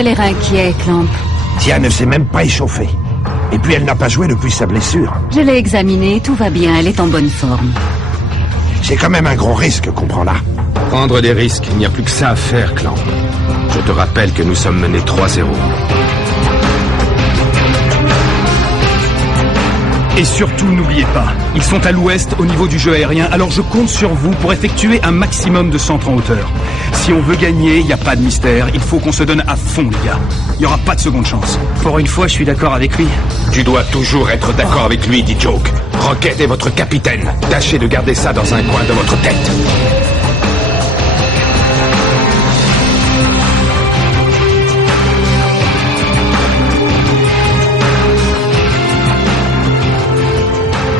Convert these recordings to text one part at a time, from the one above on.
a l'air inquiet, Clamp. Tia ne s'est même pas échauffée. Et puis elle n'a pas joué depuis sa blessure. Je l'ai examinée, tout va bien, elle est en bonne forme. C'est quand même un gros risque qu'on prend là. Prendre des risques, il n'y a plus que ça à faire, Clamp. Je te rappelle que nous sommes menés 3-0. Et surtout, n'oubliez pas, ils sont à l'ouest au niveau du jeu aérien, alors je compte sur vous pour effectuer un maximum de centres en hauteur. Si on veut gagner, il n'y a pas de mystère, il faut qu'on se donne à fond, les gars. Il n'y aura pas de seconde chance. Pour une fois, je suis d'accord avec lui. Tu dois toujours être d'accord avec lui, dit Joke. Rocket est votre capitaine. Tâchez de garder ça dans un coin de votre tête.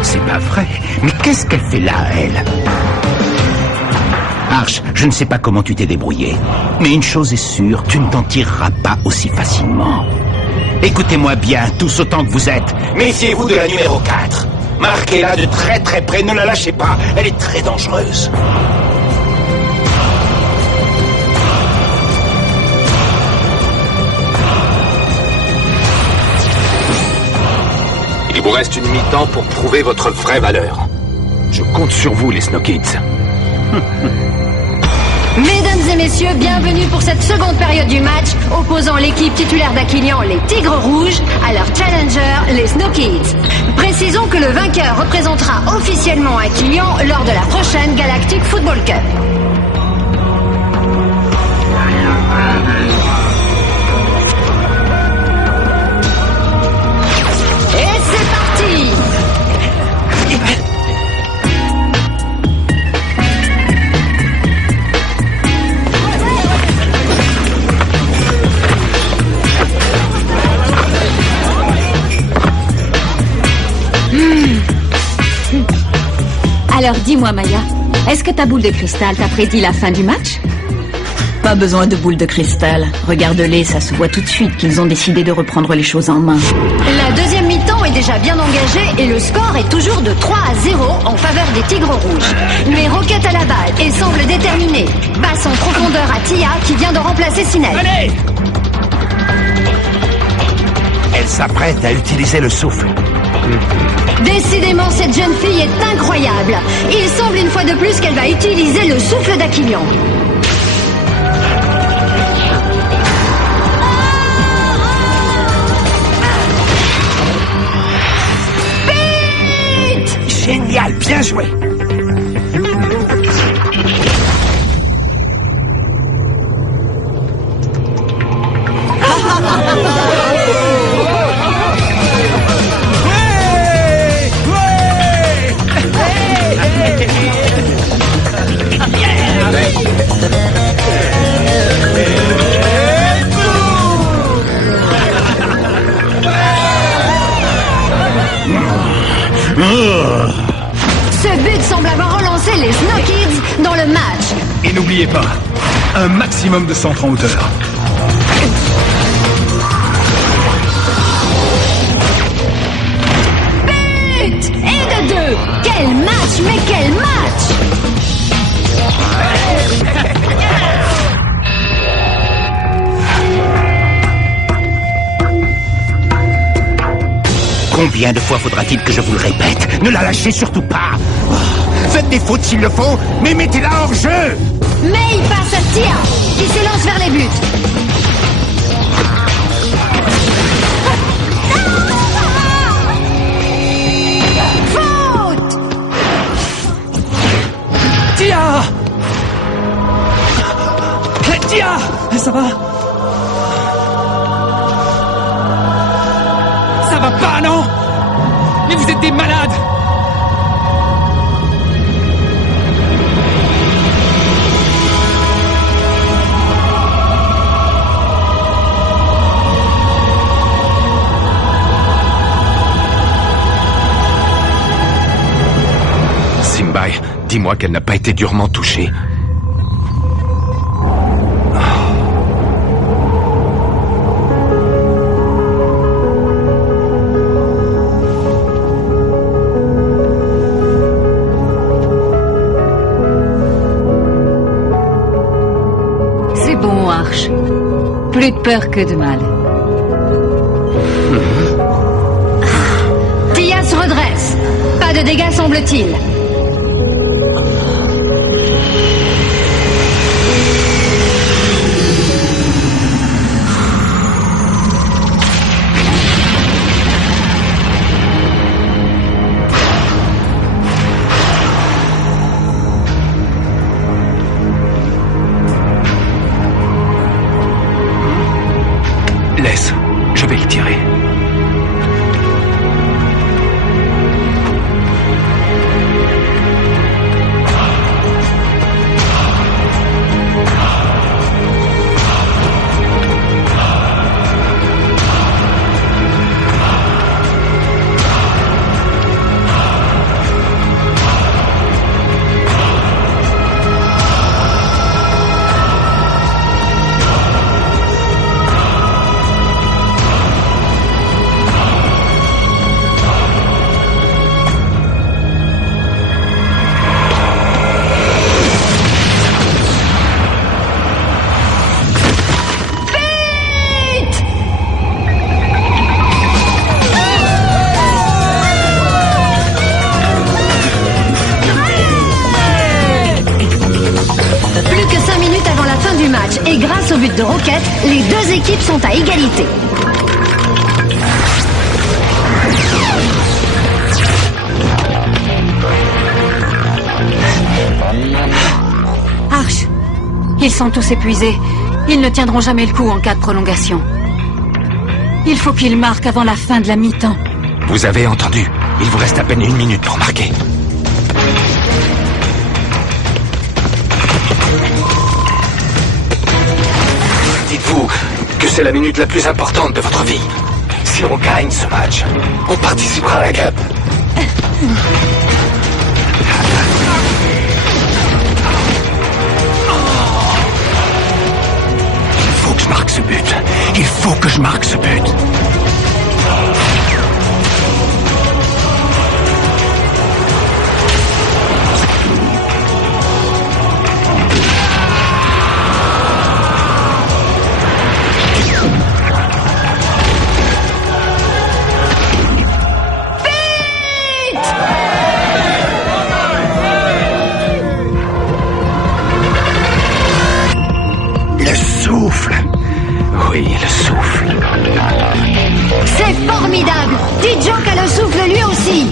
C'est pas vrai. Mais qu'est-ce qu'elle fait là, elle? Arch, je ne sais pas comment tu t'es débrouillé, mais une chose est sûre, tu ne t'en tireras pas aussi facilement. Écoutez-moi bien, tous autant que vous êtes. Méfiez-vous de la numéro 4. Marquez-la de très très près, ne la lâchez pas. Elle est très dangereuse. Il vous reste une mi-temps pour prouver votre vraie valeur. Je compte sur vous, les Snow Kids. Mesdames et messieurs, bienvenue pour cette seconde période du match opposant l'équipe titulaire d'Aquilian, les Tigres Rouges, à leur challenger, les Snow Kids. Précisons que le vainqueur représentera officiellement Aquilian lors de la prochaine Galactic Football Cup. Et c'est parti! Alors dis-moi, Maya, est-ce que ta boule de cristal t'a prédit la fin du match? Pas besoin de boule de cristal. Regarde-les, ça se voit tout de suite qu'ils ont décidé de reprendre les choses en main. La deuxième mi-temps est déjà bien engagée et le score est toujours de 3-0 en faveur des Tigres Rouges. Mais Rocket à la balle et semble déterminé. Passe en profondeur à Tia qui vient de remplacer Sinel. Allez! Elle s'apprête à utiliser le souffle. Décidément, cette jeune fille est incroyable. Il semble une fois de plus qu'elle va utiliser le souffle d'Aquilian. Génial, bien joué. Ce but semble avoir relancé les Snow Kids dans le match. Et n'oubliez pas, un maximum de centres en hauteur. But! Et de deux! Quel match, mais quel match! Combien de fois faudra-t-il que je vous le répète? Ne la lâchez surtout pas. Oh, faites des fautes s'il le faut, mais mettez-la hors jeu. Mais il passe à Tia, qui s'élance vers les buts. Faute! Tia! Tia! Ça va? Ça va pas, non? Mais vous êtes des malades! Simbai, dis-moi qu'elle n'a pas été durement touchée. Plus de peur que de mal. Tia se redresse. Pas de dégâts, semble-t-il. Laisse, je vais le tirer. Et grâce au but de Rocket, les deux équipes sont à égalité. Arch, ils sont tous épuisés. Ils ne tiendront jamais le coup en cas de prolongation. Il faut qu'ils marquent avant la fin de la mi-temps. Vous avez entendu? Il vous reste à peine 1 minute pour marquer. Dites-vous que c'est la minute la plus importante de votre vie. Si on gagne ce match, on participera à la Cup. Il faut que je marque ce but. Il faut que je marque ce but. Oui, le souffle. C'est formidable! D-Joke a le souffle lui aussi!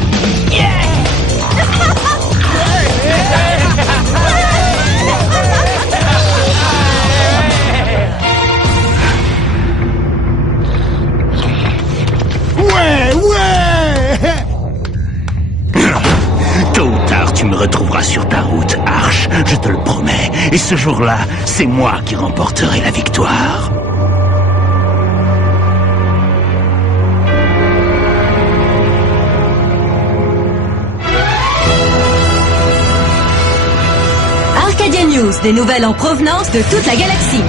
Tôt ou tard, tu me retrouveras sur ta route, Arch, je te le promets. Et ce jour-là, c'est moi qui remporterai la victoire. Arcadia News, des nouvelles en provenance de toute la galaxie.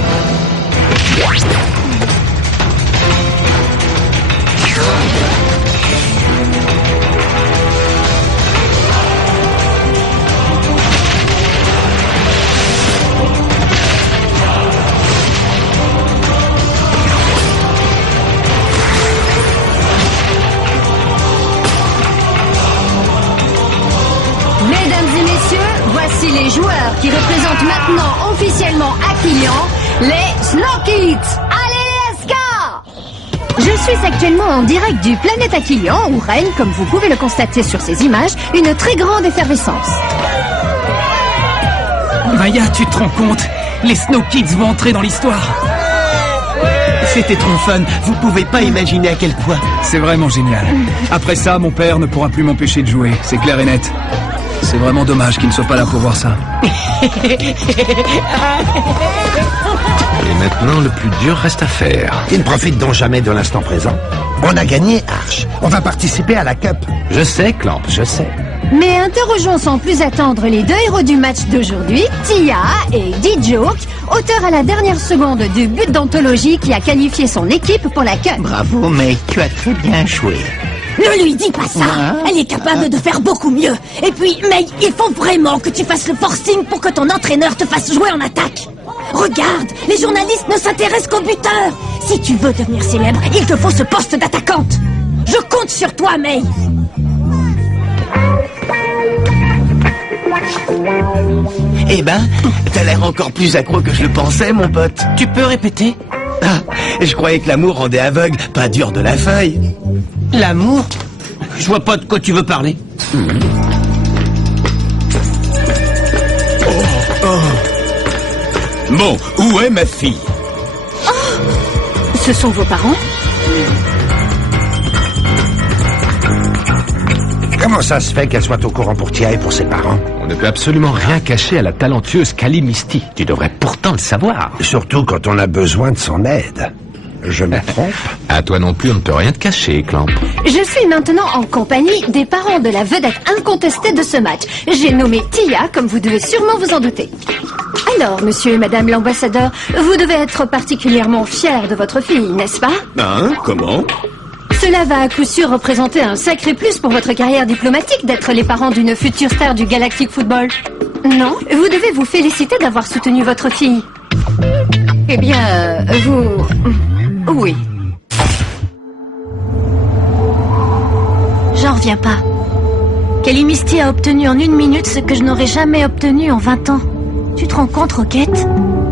Mesdames et messieurs, voici les joueurs qui représentent maintenant officiellement Aquilion, les Snow Kids. Allez, SK! Je suis actuellement en direct du planète Aquilion où règne, comme vous pouvez le constater sur ces images, une très grande effervescence. Maya, tu te rends compte? Les Snow Kids vont entrer dans l'histoire. C'était trop fun, vous pouvez pas imaginer à quel point. C'est vraiment génial. Après ça, mon père ne pourra plus m'empêcher de jouer, c'est clair et net. C'est vraiment dommage qu'il ne soit pas là pour voir ça. Et maintenant, le plus dur reste à faire. Ils ne profitent donc jamais de l'instant présent. On a gagné, Arch. On va participer à la Cup. Je sais, Clamp, je sais. Mais interrogeons sans plus attendre les deux héros du match d'aujourd'hui, Tia et D-Joke, auteurs à la dernière seconde du but d'anthologie qui a qualifié son équipe pour la Cup. Bravo, mec, tu as très bien joué. Ne lui dis pas ça. Elle est capable de faire beaucoup mieux. Et puis, May, il faut vraiment que tu fasses le forcing pour que ton entraîneur te fasse jouer en attaque. Regarde, les journalistes ne s'intéressent qu'au buteur. Si tu veux devenir célèbre, il te faut ce poste d'attaquante. Je compte sur toi, May. Eh ben, t'as l'air encore plus accro que je le pensais, mon pote. Tu peux répéter? Ah, je croyais que l'amour rendait aveugle, pas dur de la feuille. L'amour? Je vois pas de quoi tu veux parler. Bon, où est ma fille? Ce sont vos parents? Comment ça se fait qu'elle soit au courant pour Tia et pour ses parents? On ne peut absolument rien cacher à la talentueuse Kali Misty. Tu devrais pourtant le savoir. Surtout quand on a besoin de son aide. Je me trompe? À toi non plus, on ne peut rien te cacher, Clamp. Je suis maintenant en compagnie des parents de la vedette incontestée de ce match. J'ai nommé Tia, comme vous devez sûrement vous en douter. Alors, monsieur et madame l'ambassadeur, vous devez être particulièrement fiers de votre fille, n'est-ce pas? Hein? Comment? Cela va à coup sûr représenter un sacré plus pour votre carrière diplomatique d'être les parents d'une future star du Galactic Football. Non? Vous devez vous féliciter d'avoir soutenu votre fille. Eh bien, vous... Oui. J'en reviens pas. Kali Misty a obtenu en 1 minute ce que je n'aurais jamais obtenu en 20 ans. Tu te rends compte, Rocket?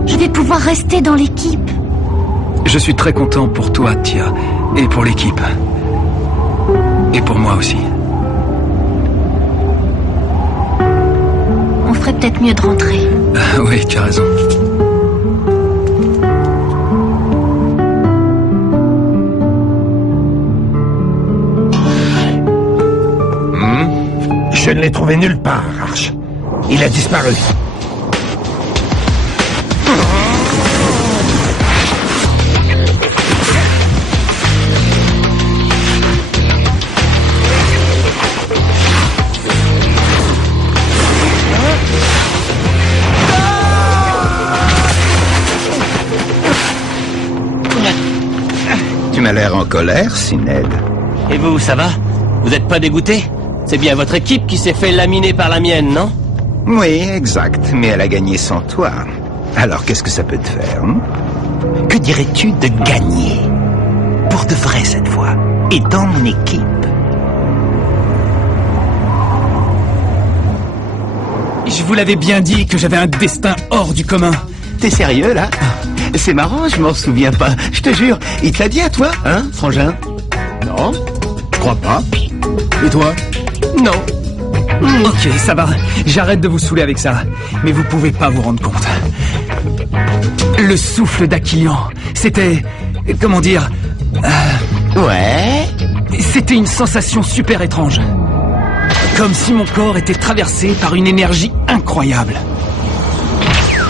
Je vais pouvoir rester dans l'équipe. Je suis très content pour toi, Tia, et pour l'équipe. Et pour moi aussi. On ferait peut-être mieux de rentrer. Oui, tu as raison. Je ne l'ai trouvé nulle part, Arch. Il a disparu. Tu m'as l'air en colère, Sined. Et vous, ça va? Vous êtes pas dégoûté? C'est bien votre équipe qui s'est fait laminer par la mienne, non? Oui, exact, mais elle a gagné sans toi. Alors qu'est-ce que ça peut te faire, hein? Que dirais-tu de gagner? Pour de vrai cette fois. Et dans mon équipe. Je vous l'avais bien dit que j'avais un destin hors du commun. T'es sérieux, là? C'est marrant, je m'en souviens pas. Je te jure, il te l'a dit à toi, hein, frangin? Non, je crois pas. Et toi? Non. Ok, ça va. J'arrête de vous saouler avec ça. Mais vous pouvez pas vous rendre compte. Le souffle d'Aquilian, c'était... Comment dire... Ouais. C'était une sensation super étrange. Comme si mon corps était traversé par une énergie incroyable.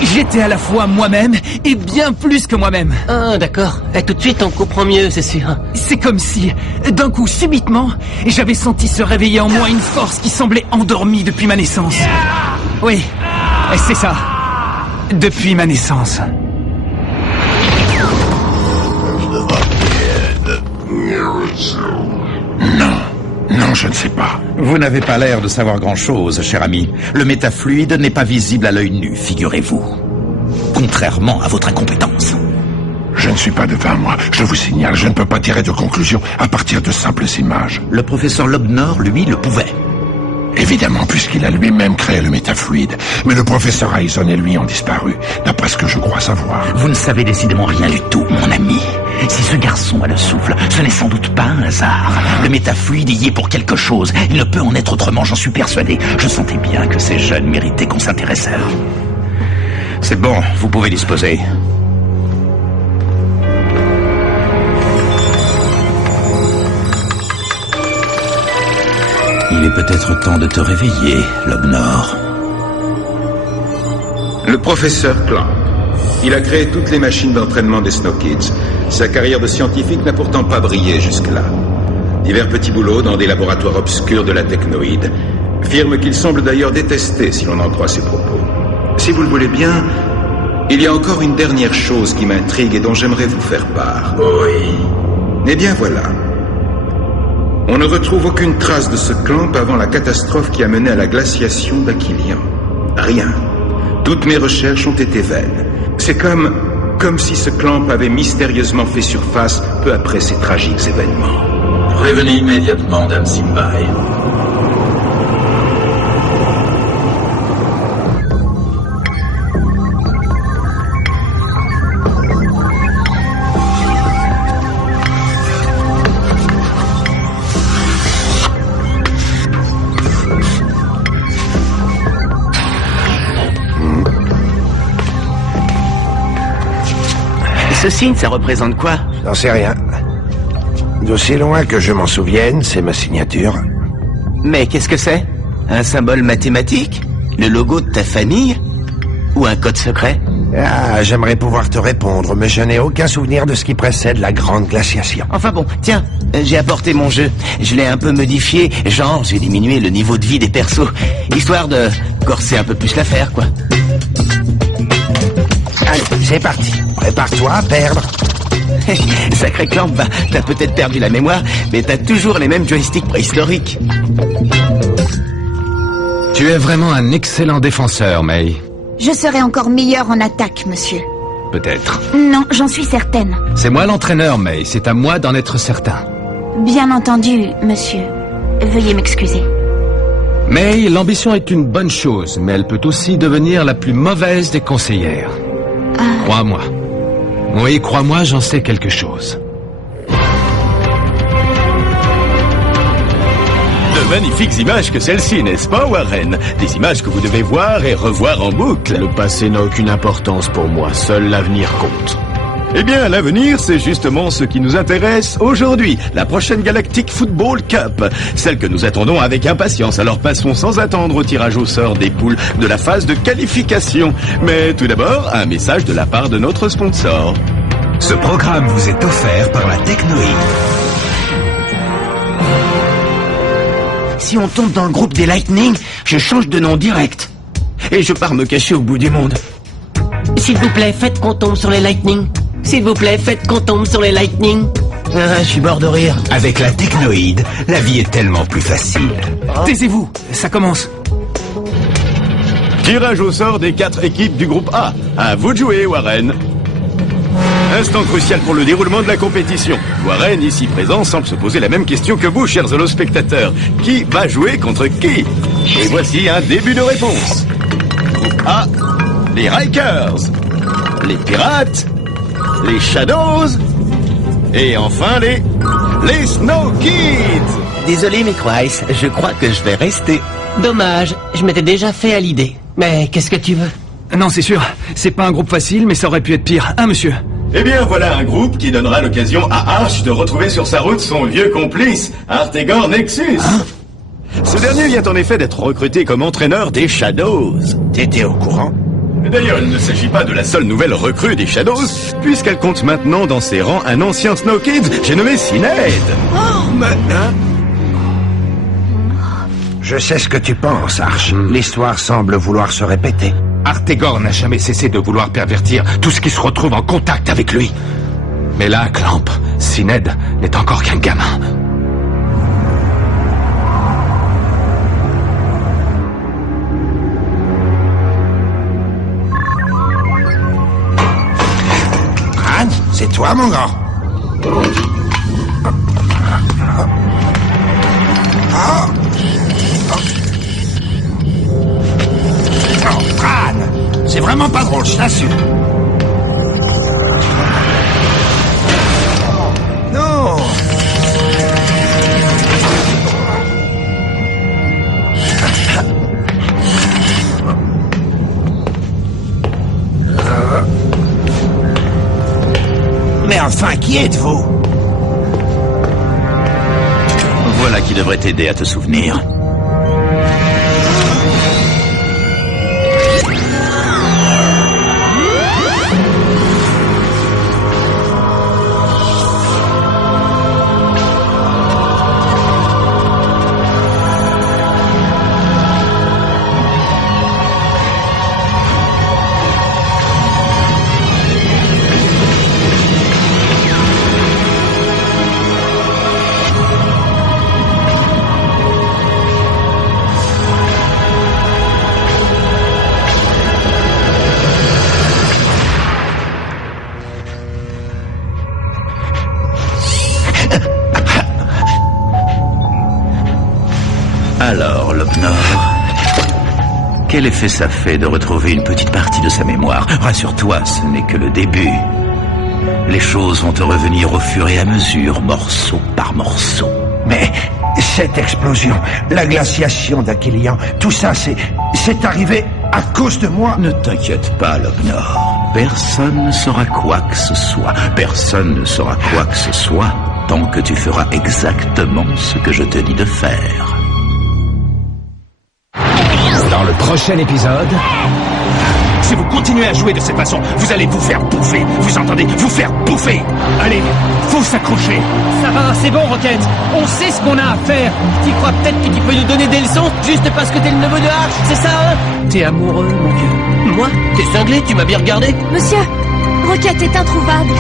J'étais à la fois moi-même et bien plus que moi-même. Ah, d'accord. Et tout de suite, on comprend mieux, c'est sûr. C'est comme si, d'un coup, subitement, j'avais senti se réveiller en moi une force qui semblait endormie depuis ma naissance. Oui, c'est ça. Depuis ma naissance. Non, je ne sais pas. Vous n'avez pas l'air de savoir grand-chose, cher ami. Le métafluide n'est pas visible à l'œil nu, figurez-vous. Contrairement à votre incompétence. Je ne suis pas devin, moi. Je vous signale, je ne peux pas tirer de conclusion à partir de simples images. Le professeur Lobnor, lui, le pouvait. Évidemment, puisqu'il a lui-même créé le métafluide. Mais le professeur Eisen et lui ont disparu, d'après ce que je crois savoir. Vous ne savez décidément rien du tout, mon ami. Si ce garçon a le souffle, ce n'est sans doute pas un hasard. Le métafluide y est pour quelque chose. Il ne peut en être autrement, j'en suis persuadé. Je sentais bien que ces jeunes méritaient qu'on s'intéresse à eux. C'est bon, vous pouvez disposer. Il est peut-être temps de te réveiller, Lobnor. Le professeur Clamp. Il a créé toutes les machines d'entraînement des Snow Kids. Sa carrière de scientifique n'a pourtant pas brillé jusque-là. Divers petits boulots dans des laboratoires obscurs de la technoïde. Firme qu'il semble d'ailleurs détester si l'on en croit ses propos. Si vous le voulez bien, il y a encore une dernière chose qui m'intrigue et dont j'aimerais vous faire part. Oui. Eh bien voilà. On ne retrouve aucune trace de ce Clamp avant la catastrophe qui a mené à la glaciation d'Aquilian. Rien. Toutes mes recherches ont été vaines. C'est comme si ce clamp avait mystérieusement fait surface peu après ces tragiques événements. Prévenez immédiatement, Dame Simbai. Ce signe, ça représente quoi? J'en sais rien. D'aussi loin que je m'en souvienne, c'est ma signature. Mais qu'est-ce que c'est? Un symbole mathématique? Le logo de ta famille? Ou un code secret? Ah, j'aimerais pouvoir te répondre, mais je n'ai aucun souvenir de ce qui précède la grande glaciation. Enfin bon, tiens, j'ai apporté mon jeu. Je l'ai un peu modifié, genre j'ai diminué le niveau de vie des persos, histoire de corser un peu plus l'affaire, quoi. Allez, c'est parti. Prépare-toi à perdre. Sacré Clamp, bah, t'as peut-être perdu la mémoire, mais t'as toujours les mêmes joysticks préhistoriques. Tu es vraiment un excellent défenseur, May. Je serai encore meilleur en attaque, monsieur. Peut-être. Non, j'en suis certaine. C'est moi l'entraîneur, May. C'est à moi d'en être certain. Bien entendu, monsieur. Veuillez m'excuser. May, l'ambition est une bonne chose, mais elle peut aussi devenir la plus mauvaise des conseillères. Crois-moi. Oui, crois-moi, j'en sais quelque chose. De magnifiques images que celles-ci, n'est-ce pas, Warren? Des images que vous devez voir et revoir en boucle. Le passé n'a aucune importance pour moi, seul l'avenir compte. Eh bien, l'avenir, c'est justement ce qui nous intéresse aujourd'hui. La prochaine Galactic Football Cup. Celle que nous attendons avec impatience. Alors passons sans attendre au tirage au sort des poules de la phase de qualification. Mais tout d'abord, un message de la part de notre sponsor. Ce programme vous est offert par la Technoïde. Si on tombe dans le groupe des Lightning, je change de nom direct. Et je pars me cacher au bout du monde. S'il vous plaît, faites qu'on tombe sur les Lightning. S'il vous plaît, faites qu'on tombe sur les Lightning. Je suis mort de rire. Avec la Technoïde, la vie est tellement plus facile. Taisez-vous, ça commence. Tirage au sort des 4 équipes du groupe A. À vous de jouer, Warren. Instant crucial pour le déroulement de la compétition. Warren, ici présent, semble se poser la même question que vous, chers holospectateurs. Qui va jouer contre qui? Et voici un début de réponse. Groupe A, les Rikers, les Pirates, les Shadows, et enfin les Snow Kids. Désolé, McRice, je crois que je vais rester. Dommage, je m'étais déjà fait à l'idée. Mais qu'est-ce que tu veux? Non, c'est sûr, c'est pas un groupe facile, mais ça aurait pu être pire. Hein, monsieur? Eh bien, voilà un groupe qui donnera l'occasion à Arch de retrouver sur sa route son vieux complice, Artegor Nexus. Hein? Ce dernier vient en effet d'être recruté comme entraîneur des Shadows. T'étais au courant? D'ailleurs, il ne s'agit pas de la seule nouvelle recrue des Shadows, puisqu'elle compte maintenant dans ses rangs un ancien Snow Kid, j'ai nommé Sinead. Je sais ce que tu penses, Arch. L'histoire semble vouloir se répéter. Artegor n'a jamais cessé de vouloir pervertir tout ce qui se retrouve en contact avec lui. Mais là, Clamp, Sinead n'est encore qu'un gamin. Anne, c'est toi, mon grand. C'est vraiment pas drôle, je t'assure. Non. Mais enfin, qui êtes-vous? Voilà qui devrait t'aider à te souvenir. Alors, Lobnor, quel effet ça fait de retrouver une petite partie de sa mémoire? Rassure-toi, ce n'est que le début. Les choses vont te revenir au fur et à mesure, morceau par morceau. Mais cette explosion, la glaciation d'Aquilian, tout ça, c'est arrivé à cause de moi. Ne t'inquiète pas, Lobnor. Personne ne saura quoi que ce soit. Personne ne saura quoi que ce soit tant que tu feras exactement ce que je te dis de faire. Dans le prochain épisode... Si vous continuez à jouer de cette façon, vous allez vous faire bouffer. Vous entendez? Vous faire bouffer. Allez, faut s'accrocher. Ça va, c'est bon, Rocket. On sait ce qu'on a à faire. Tu crois peut-être que tu peux nous donner des leçons juste parce que t'es le neveu de Arch, c'est ça, hein? T'es amoureux, mon vieux. Moi? T'es cinglé? Tu m'as bien regardé? Monsieur, Rocket est introuvable.